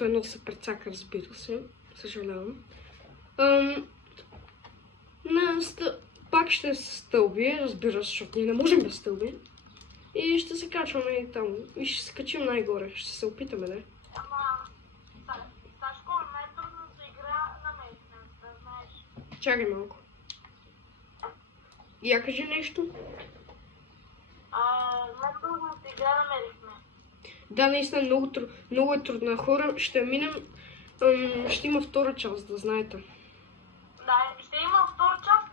Едно се прецака, разбира се. Съжалявам. Пак ще се стълби, разбира се, защото ние не можем без стълби. И ще се качваме и там. И ще се качим най-горе. Ще се опитаме, да? Сашко, най-трудната игра на местната, знаеш. Чакай малко. Я кажи нещо. Най-трудната игра намерихме. Да, наистина много е трудна. Хора, ще минем. Ще има втора част, да знаете. Да, ще има втора част.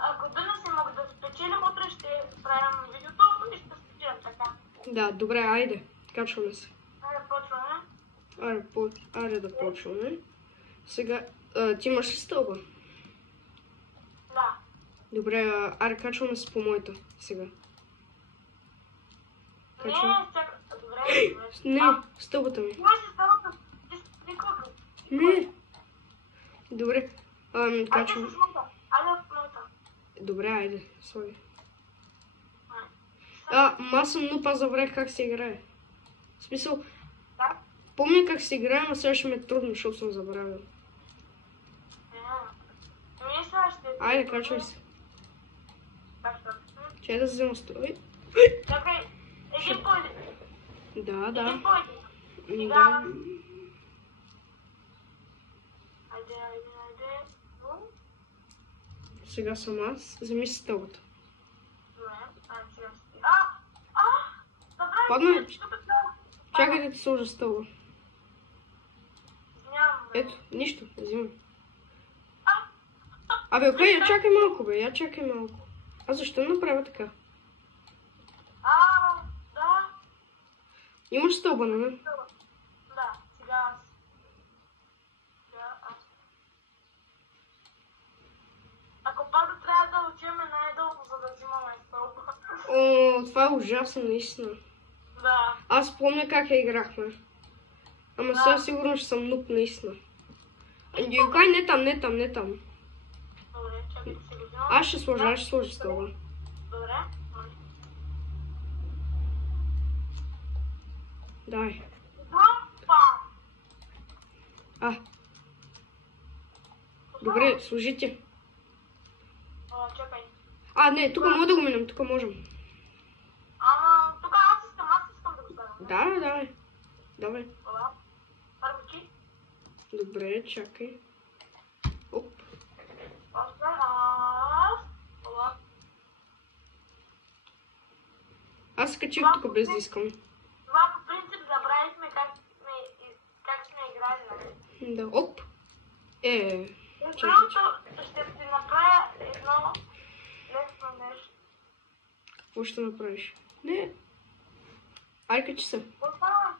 Ако да не се мога да спечелим, утре ще правим видеото и ще спечелим така. Да, добре, айде. Качваме се. Айде, почваме. Айде да почваме. Сега, ти имаш ли стълба? Да. Добре, айде качваме се по моята сега. Качваме. Не, чакай. Добре. Не, стълбата ми. Имаш ли стълбата? Не. Добре, качваме. Айде с моята. Айде с моята. Добре, айде, слагай. Аз съм нуп, аз забравих как се играе. В смисъл, Да? помня как се играе, но сега ще ми е трудно, защото съм забравил. Айде, качвай се. Чай да взема стой. Чакай, един пойде. Да. Един пойде. Да. Айде. Сега съм аз. Вземи си стълбата. Добре, сега ще... Добре. Падна. Чакай да ти сложа стълба. Ето, нищо, взимам. Абе, окей, я чакай малко, бе, я чакай малко. А защо не направя така? Да. Имаш стълба, не? Да, сега аз. Ако пада, трябва да учим най-дълго, за да взимаме стълба. О, това е ужасно, наистина. Да. Аз помня как я играхме. Ама сега сигурно ще съм нуп, наистина. Юкай, не там. Добре, чакай да се го взимам. Аз ще сложа стълба. Добре. Дай. Опа! Добре, служите. Чакай. Не, тук може да го минем, тук можем. Ама, тук аз искам да го ставя. Да. Давай. Първичи. Добре, чакай. Оп. Аз се качих тук без да искам. Това по принцип забравихме как сме играли, нали? Да, оп. Другото ще ти направя едно лесно нещо. Какво ще направиш? Не. Ай, качи се. Кота!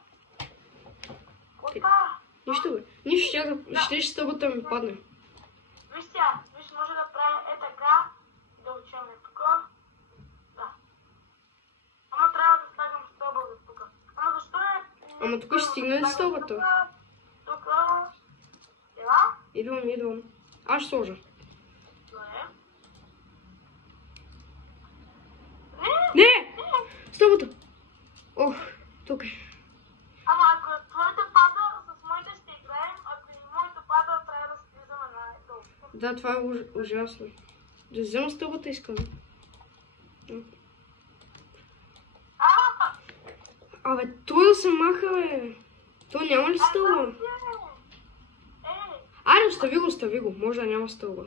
Нищо, бе. Нищо, ще стълбата ми падне. Виж сега, може да правя така, да учим тук. Да. Ама трябва да слагам стълба за тук. Ама защо е... Ама тук ще стигне ли стълбата? Тук... Ела? Идвам. Аз ще сложа. Добре. Не! Стълбата! Ох, тук е. Ама ако твоята пада, с моите ще играем, ако и моята пада, трябва да слизаме най-долу. Да, това е ужасно. Да взема стълбата искам. Абе, той да се маха, бе. То няма ли стълба? Айде, остави го. Може да няма стълба.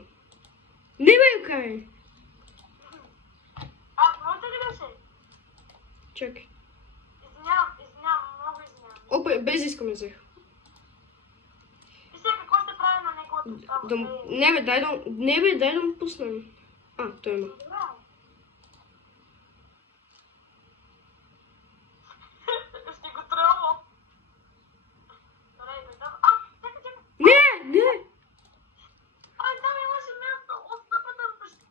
Не, бе, кай! Моята ли беше? Чакай. Извинявам, много извинявам. Опа, без искаме взех. И сега какво ще правим на неговата стълба? Не, бе, дай да му пуснем. Той има. Ще го тръгвам. Добре, да. Чакай. Не! Там имаше място.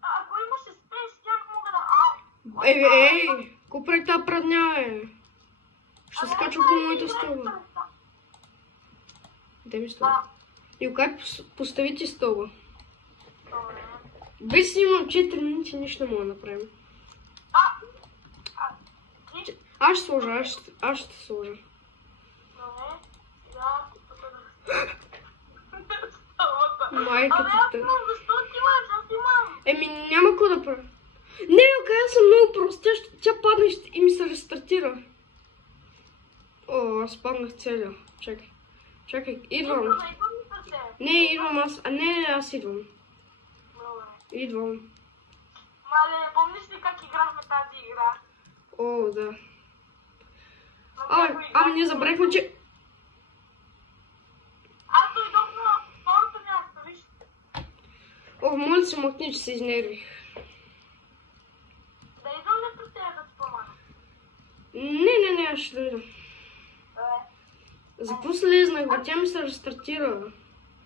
Ако имаше спейс, тях мога да... Ей, ко прави тази прадня, е? Ще скача по моята стълба. Дай ми стълба. И как постави ти стълба? Без имам 4 минути, нищо не мога да направим. Аз ще сложа. Добре, сега... майката аз те. имам, защо ти лъж? Аз имам. Еми, няма какво да правя. Не, оказа съм много прост. Тя падна и ми се рестартира. О, аз паднах целия. Чакай, идвам. Идвам ли пред тебе? Не, идвам аз. Не, аз идвам. Добре. Идвам. Мале, помниш ли как играхме тази игра? О, да. Но някой Ами ние игра- забравихме, че... Аз дойдох на второто място, виж. О, моля се мъкни, че се изнервих. Да идвам ли пред тебе да ти помага? Не, аз ще дойда. Добре. За какво слезнах, бе? Тя ми се рестартира.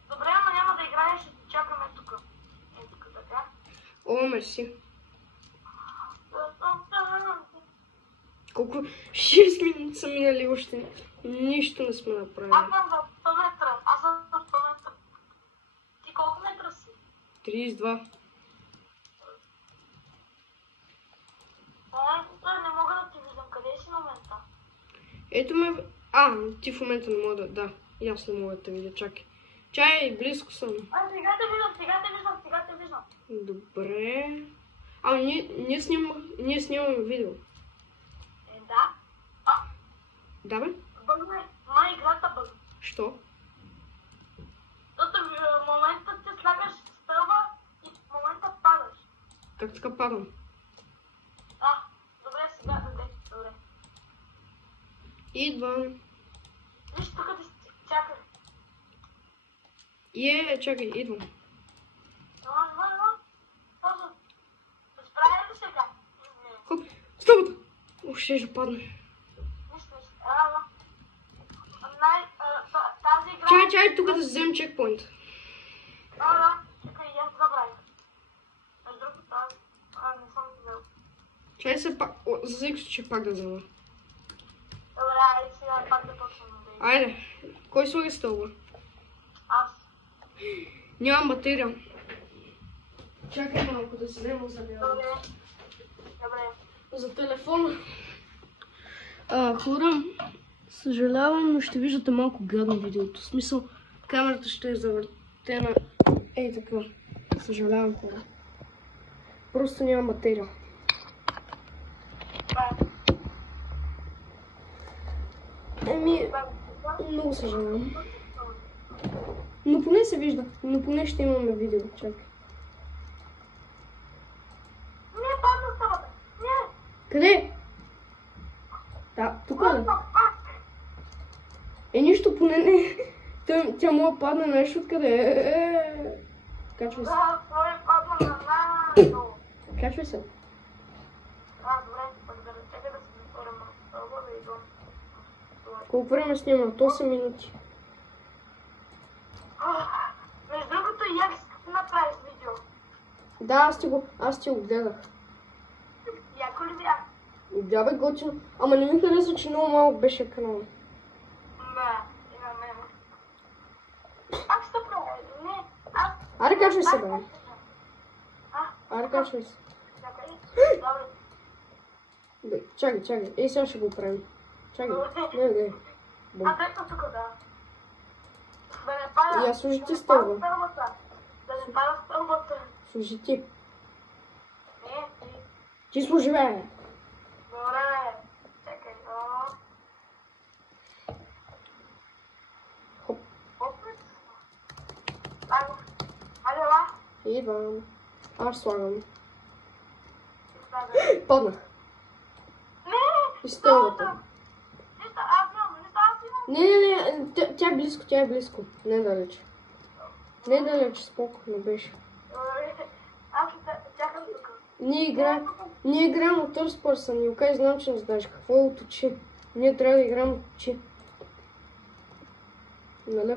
Добре, ама няма да играеш, ще ти чакаме тук. Е, тук така. О, мерси. Колко? 6 минути са минали още. Нищо не сме направили. Аз съм за 100 метра. Аз съм за 100 метра. Ти колко метра си? 32. Не мога да ти виждам. Къде си в момента? Ето ме... Ти в момента не мога да... Да, и аз не мога да те видя. Чай, близко съм. Сега те виждам. Добре. Ние снимаме видео. Да. Да, бе? Бъгне. Май играта бъгне. Що? Защото в момента ти слагаш стълба и в момента падаш. Как така падам? Добре, сега даде. Добре. Идвам. Виж тук да си чакай. Чакай, идвам. Точно. Справя ли сега? Хоп, стълбата! Ще падне. Нищо. Тази игра... Чай, тук да вземем чекпоинт. Чакай, аз забравих. Между другото, аз не съм взел. Чай се пак... За всеки случай пак да взема. Добре, айде сега пак да почнем. Айде, кой слага стълба? Аз. Нямам батерия. Чакай малко да си взема за Добре. За телефона. Хора, съжалявам, но ще виждате малко гадно видеото. В смисъл, камерата ще е завъртена. Ей така. Съжалявам, хора. Просто нямам батерия. Много съжалявам. Но поне се вижда. Но поне ще имаме видео. Чакай. Не, падна стълбата. Не. Къде? Да, тук е. Нищо, поне не. Тя мога падна нещо откъде. Качвай се. Да, той е падна на най-долу. Качвай се. Добре, благодаря. Чакай да се затворя на стълба да идвам. Колко време снимам? 8 минути. Между другото, и аз направих видео. Да, аз ти го гледах. Яко ли бях? Да, бе, готино. Ама не ми хареса, че много малко беше екрана. Да, и на мен. Аз ще правя. Не, аз... Аре, качвай се, бе. Аре, качвай се. Чакай. Добре. Бе, чакай. Ей, сега ще го правим. Чакай. Не. Ето тук, да. Да не пада. Я служи ти стълба. Да не пада стълбата. Служи ти. Не, ти. Ти служи, бе. Добре. Чакай. Хоп. Опит. Айде, ла. Идвам. Аз слагам. Слагай. Паднах. Не! И стълбата. Нищо, аз имам. Не. Тя е близко. Не далеч. Не далеч, спокойно беше. Аз чакам тук. Ние играем от First Person и окай знам, че не знаеш какво е от очи. Ние трябва да играем от очи. Нали?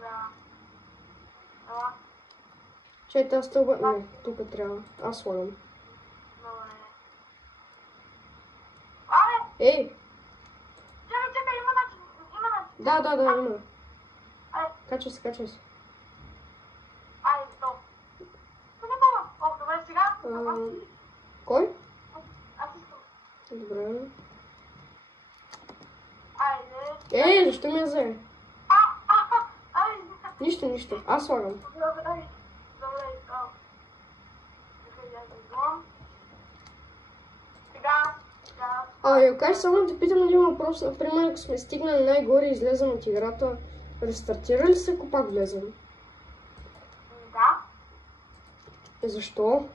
Да. Ела. Чай, тази стълба... Не, тук трябва. Аз слагам. Добре. Абе! Ей! Чакай, има начин. Да, има. Айде. Качвай се. Айде, стоп. Не мога. Добре, сега. Кой? Аз искам. Добре. Айде. Защо ми я взе? Айде. Нищо. Аз слагам. Добре, става. Сега. Юкай, само да питам един въпрос. Например, ако сме стигнали най-горе и излезем от играта, рестартира ли се, ако пак влезем? Да. Защо?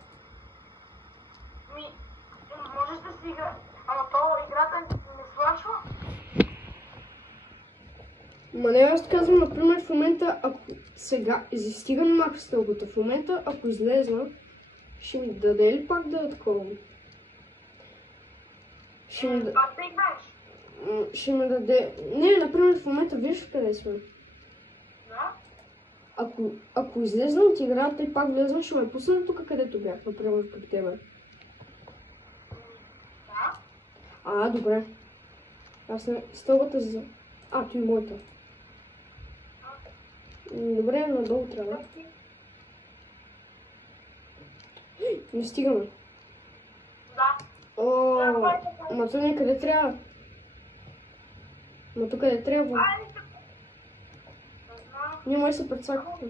Можеш да си игра. Ама то играта не свършва. Ма не, аз казвам, например, в момента, ако сега изстигам мак стълбата, в момента, ако излезна, ще ми даде ли пак да е такова? Пак да играеш. Ще ми даде... Не, например, в момента виж къде сме. Да? Ако излезна от играта и пак влезнам, ще ме пусна тук, където бях, например, към тебе. Да. Добре. Аз не... Стълбата за... То и моята. Добре, надолу трябва. Не стигаме. Да. Ма то къде трябва? Ма тук къде трябва? Ние май се предсакахме.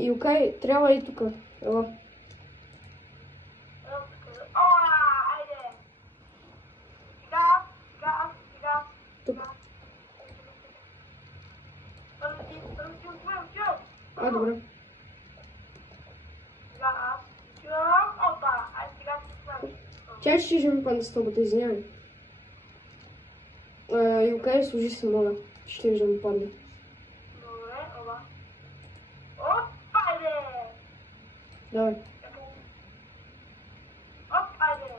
Юкай, трябва и тук. Ела. Айде. Сега. Тук. Добре. Тя ще ми падне стълбата, извинявай. Юкай, служи се, моля. Ще ми падне. Добре, оба. Айде! Давай. Айде!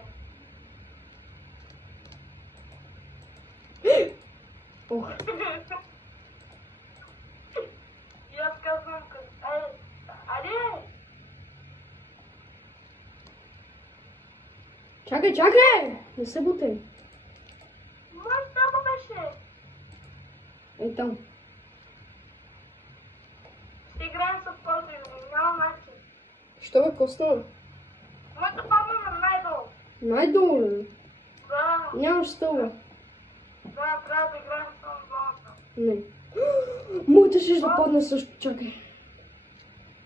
Ох. И аз казвам, айде! Чакай! Не се бутай. Моя стълба беше. Ей там. Ще играем с този, няма начин. Що бе, коснала? Моята падна на най-долу. Най-долу ли? Да, Нямаш стълба. трябва да играем само двамата. Не. Моята ще падне също, чакай.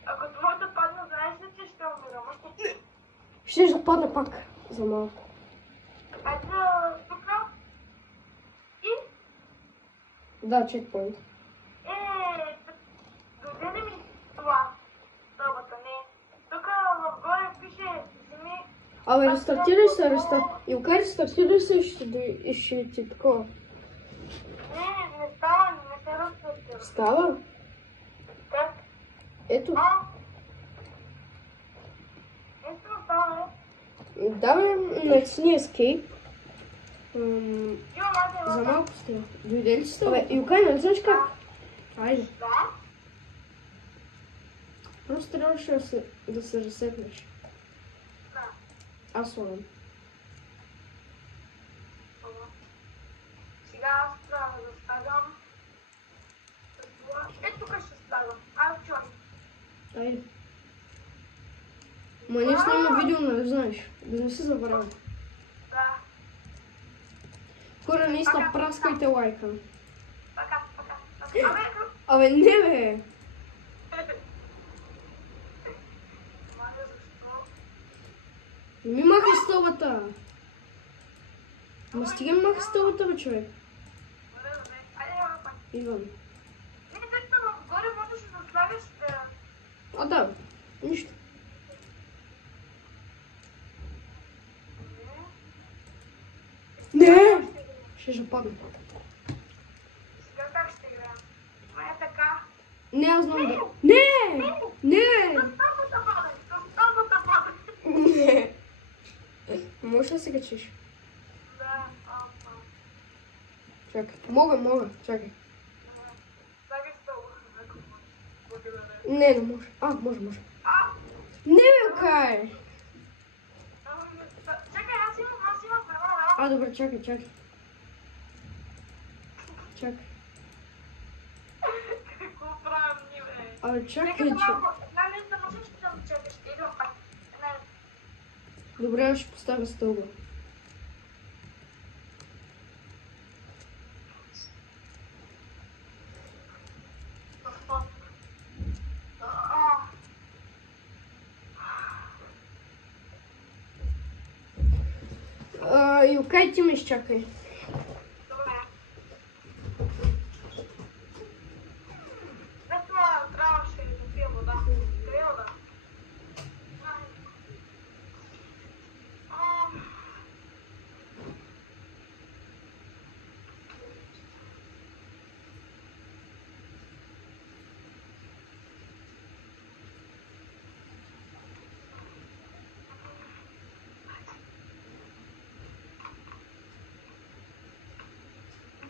Ако твоята падна, знаеш ли, че ще умирам? Ще падне пак. За малко. Ето тук. И? Да, чекпоинт. Дойде ли ми това? Стълбата, не. Тук отгоре пише земи. Рестартирай се, Юкай, рестартирай се и ще ти такова. Не става, не се рестартира. Става? Как? Ето. Ето става, Да, бе, натисни Escape. За малко става. Дойде ли става? Юкай, не знаеш как? Айде. Да? Просто трябваше да се ресетнеш. Да. Аз слагам. Сега аз трябва да ставам. Ето тук ще ставам. Чуй. Айде. Ма ние снимаме видео, нали знаеш? Да не се забравя. Да. Хора, наистина праскайте лайка. Пока. Абе, не бе! Не ми махай стълбата! Ма стига ми махай стълбата, бе, човек. Идвам. Не, тъй като отгоре можеш да слагаш... Да, нищо. Не! Ще падна. Сега как ще играем? Май е така. Не, аз знам да... Не! Не! Стълбата падай! Не! Можеш да се качиш? Да, Чакай. Мога, чакай. слагай стълбата, ако можеш. Благодаря. Не може. може. Не, Юкай! Чакай, аз имам права. Добре, чакай. Чакай. Какво правим ние, бе? Чакай, Не, не можеш да ме чакаш, ще идвам пак. Добре, аз ще поставя стълба. Юкай, ти ме изчакай. Добре. След това трябваше да пия вода. Къде е вода?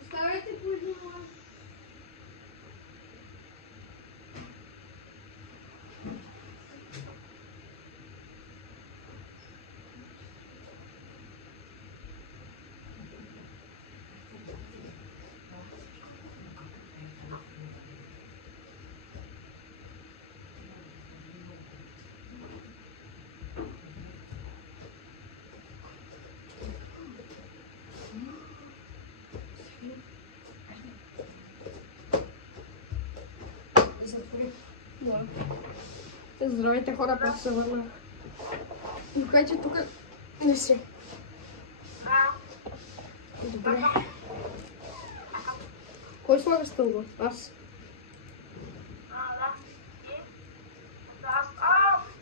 Оставете по един момент. Да. Здравейте хора, пак се върнах. Юкайте тук не си. Добре. Кой слага стълба? Аз. Да. И? Аз.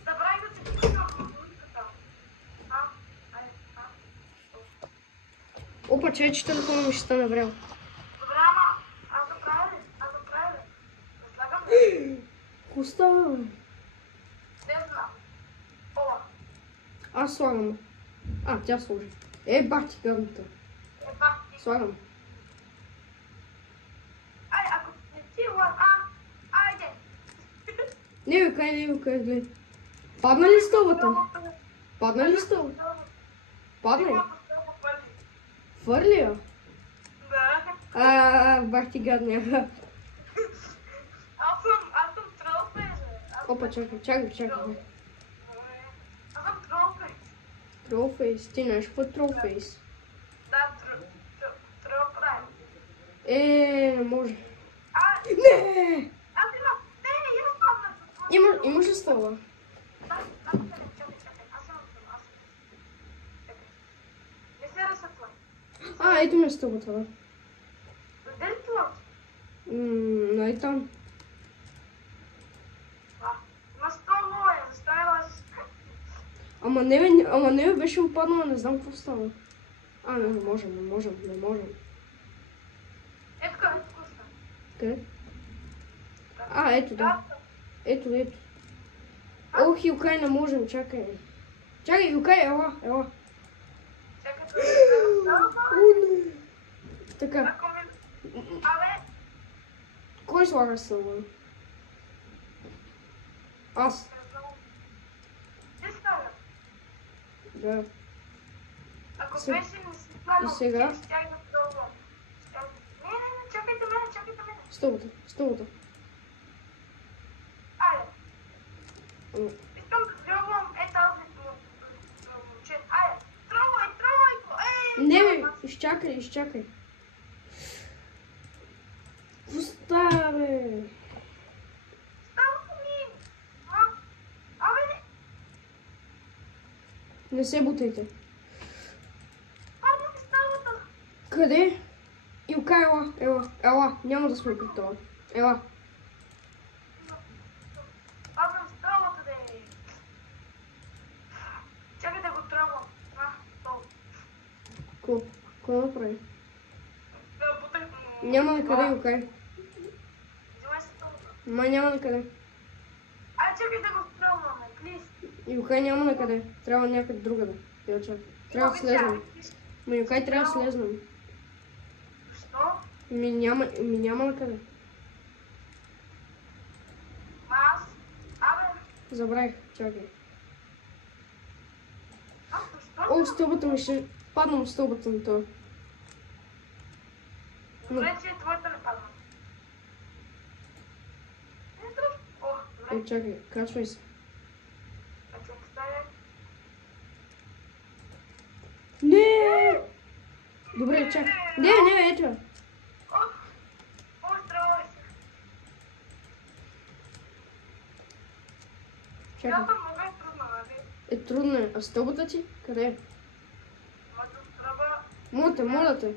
Забравих да се пишем в музиката. Опа, че телефона ми ще стане време. Добре, ама аз направя ли? Да слагам ли? Остава. Не знам. Ола. Аз слагам. Тя сложи. Бах ти гърната. Бах ти. Слагам. Ако не ти айде. Не, Юкай, гледай. Падна ли стълбата? Падна ли стълбата? Падна ли? Фърли я? Да. Бах ти гадния. Аз съм тролфейс. Опа, чакай. Аз съм тролфейс. Тролфейс, ти знаеш какво е тролфейс? Да, тролфейс. Не може. Не! Аз имам. Не, Имаш ли стълба? Чакай. Аз имам. Чакай. Не се разсътва. Ето ми е стълбата, да. Къде ли това? Най там. На 100 е, заставила си. Ама не беше опаднала, не знам какво става. Не можем. Ето къде вкусна. Къде? Ето да. Ето. Ох, Юкай, не можем, чакай. Чакай, Юкай, ела. Чакай, да. Така. Абе, Кой слага стълба? Аз. не става. Да. Ако беше не си слагал, И сега? щях да пробвам. Не, чакайте мене. Стълбата. Айде. Искам да пробвам тази момче. Айде, пробвай го. Не, бе, изчакай. Пуста, бе. Става ми. Абе, не. Не се бутайте. Падна ми ставата. Къде? Юкай, ела. Няма да сме при това. Ела. Падна ми ставата, де. Чакай да го пробвам. Какво направи? Да, бутах му. Няма на къде, Юкай. Взимай се ставата. Няма на къде. Чакай да го пробваме, плиз. Юкай няма на къде. Трябва някъде другаде. Трябва да слезнем. Юкай трябва да слезнем. Що? Няма на къде. Аз? Забравих, чакай. Защо? Стълбата ми ще... Паднам в стълбата на това. Добре, че твоята не падна. Не тръж. Добре. Чакай, качвай се. Качвам стая. Не! Добре, чакай. Не, ето. Стрелвай се. Чакай. Тялата много е трудна, нали? Трудно е. А стълбата ти? Къде е? Моята тръба Моля те.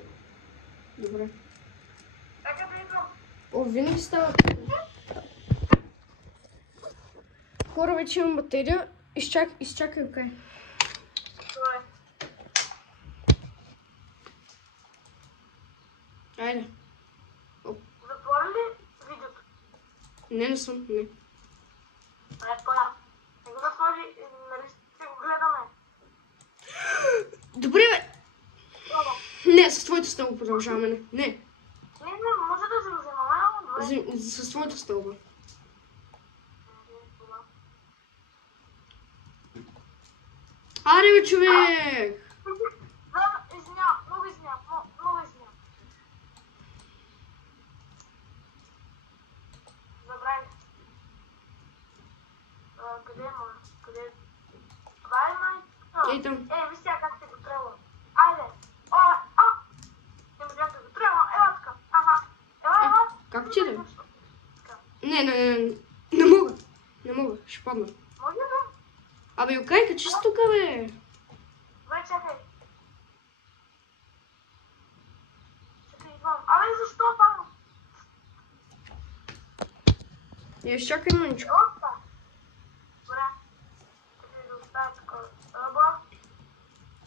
Добре. Така да идвам. О, винаги става. Хора, вече имам батерия. Изчакай, окей. Добре. Айде. Затвори ли видеото? Не съм, не. Поля. Не го затвори, нали ще го гледаме. Добре, бе. Пробвам. Не, с твоята стълба продължаваме. Не. Не, може да се го вземаме, добре. С твоята стълба. Аре, бе, човек! Да, извинявам, много извинявам. Забравих. Къде е, ма? Къде е? Това е май? Ей там. Виж сега как се го тръгвам. Айде. Не можах да го тръгвам. Ела така. Ага. Ела. Как ти да? Така. Не мога. Ще падна. Може да? Абе, окей, качи се тук, бе. Добре, чакай. Чакай, идвам. Абе, защо падам? Я изчакай маничко. Опа. Добре. Чакай да оставя така. Ъба.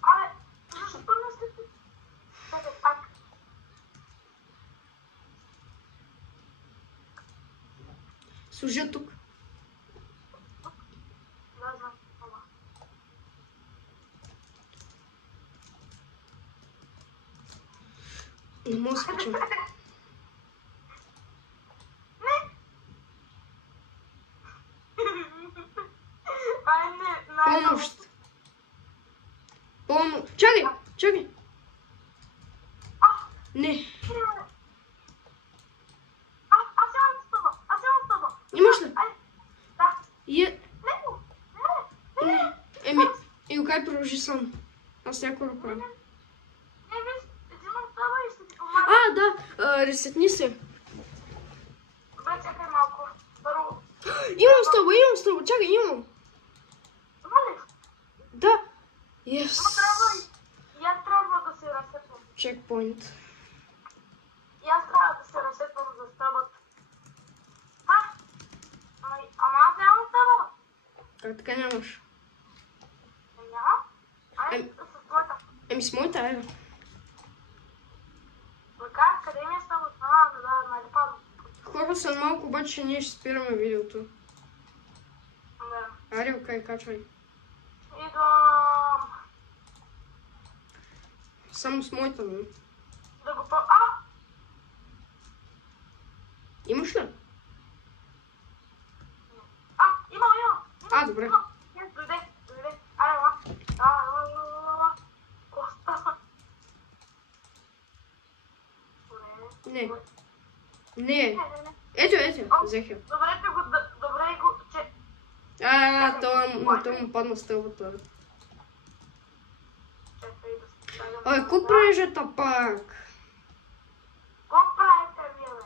Абе, защо не сте? Чакай, пак. Служа тук. Да, знам. Ама. Не мога да скачам. Помощ. Чакай. Не. Аз имам стъба. Имаш ли? Да. Не. Окей, продължи сам. Аз някакво да правя. Не, виж, взимам стъба и ще ти помагам. Да. Ресетни се. Добре, чакай малко. Първо. Имам стълба. Чакай, имам. Има ли? Да. И аз трябва да се разсетвам. Чекпоинт. И аз трябва да се разсетвам за стъбът. Ама аз нямам стъба. Как така нямаш? Няма? Айде с твоята. С моята, айде. Така, къде ми е стъбът? Да, нали падам. Хора са малко, обаче ние ще спираме видеото. Да. Аре, окей, качвай. Идвам. Само с моята, бе. Да го Имаш ли? Имам. Добре. Дойде. Ала. Коста. Не. Ето, взех я. Добре го, че... Той му падна стълбата. Чакай да се ставям. Абе, какво правиш пак? Какво правите вие, бе?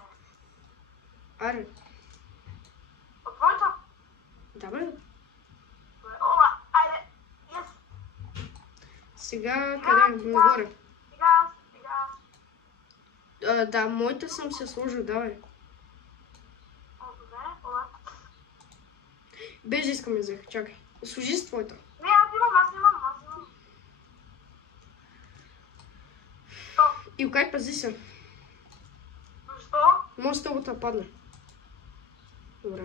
Аре. От твоята? Да, бе. Айде. Yes. Сега къде? Нагоре. Сега. Да, моята съм се сложил, давай. Без да искам я взех, чакай. Служи с твоята. Не, аз имам. И окей, пази се. Защо? Може стълбата падне. Добре.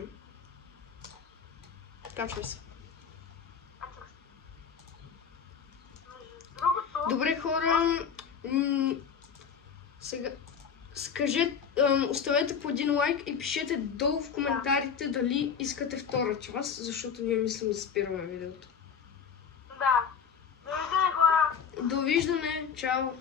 Качвай се. Добре, хора. Сега оставете по един лайк и пишете долу в коментарите дали искате втора част, защото ние мислим да спираме видеото. Да. Довиждане, хора. Довиждане, чао.